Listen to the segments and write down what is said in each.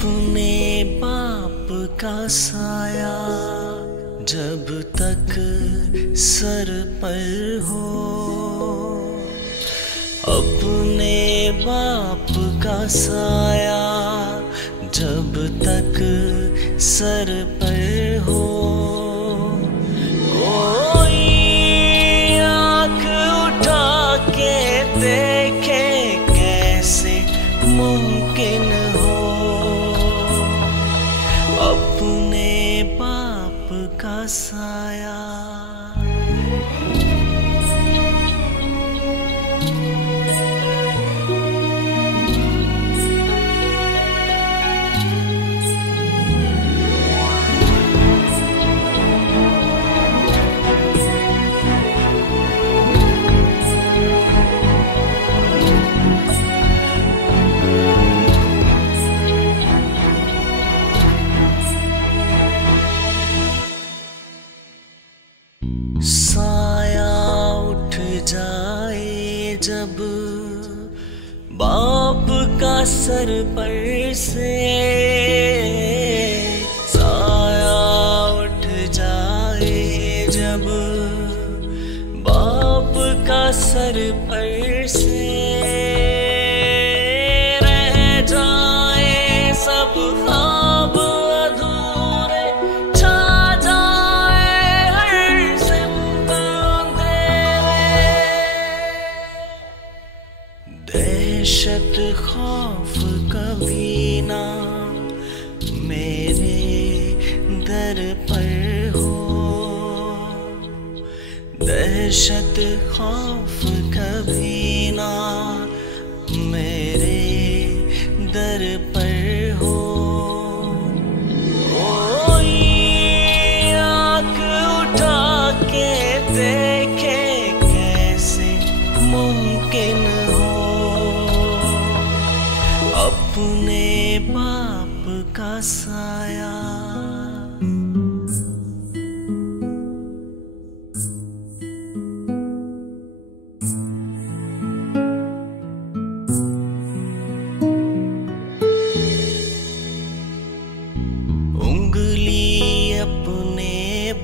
अपने बाप का साया जब तक सर पर हो, अपने बाप का साया जब तक सर पर हो, कोई आँख उठा के देखे कैसे मुमकिन हो, अपने बाप का साया। साया उठ जाए जब बाप का सर पर से, साया उठ जाए जब बाप का सर पर से, रह जाए सब ख्वाब अधूरे, छा जाए हर सिमत अंधेरे, दहशत खौफ कभी ना मेरे दर पर हो, दहशत खौफ कभी ना मेरे दर पर हो, कोई आँख उठा के देखे कैसे मुमकिन हो, अपने बाप का साया। उंगली अपने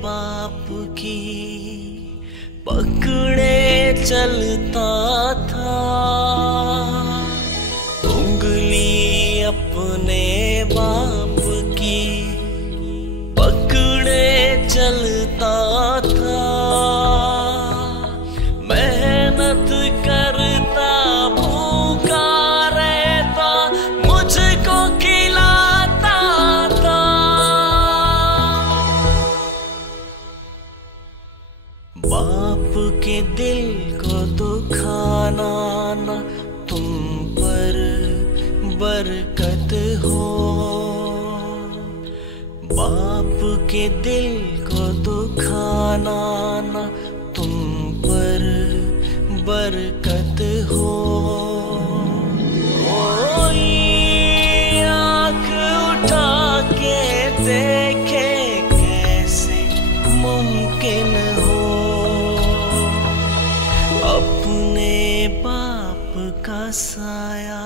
बाप की पकड़े चलता था, उंगली अपने बाप की पकड़े चलता था, मेहनत करता भूखा रहता मुझको खिलाता था, बाप के दिल को दुखाना ना तुम पर बरकत हो, बाप के दिल को दुखाना ना तुम पर बरकत हो, कोई आँख उठा के देखे कैसे मुमकिन हो, अपने बाप का साया।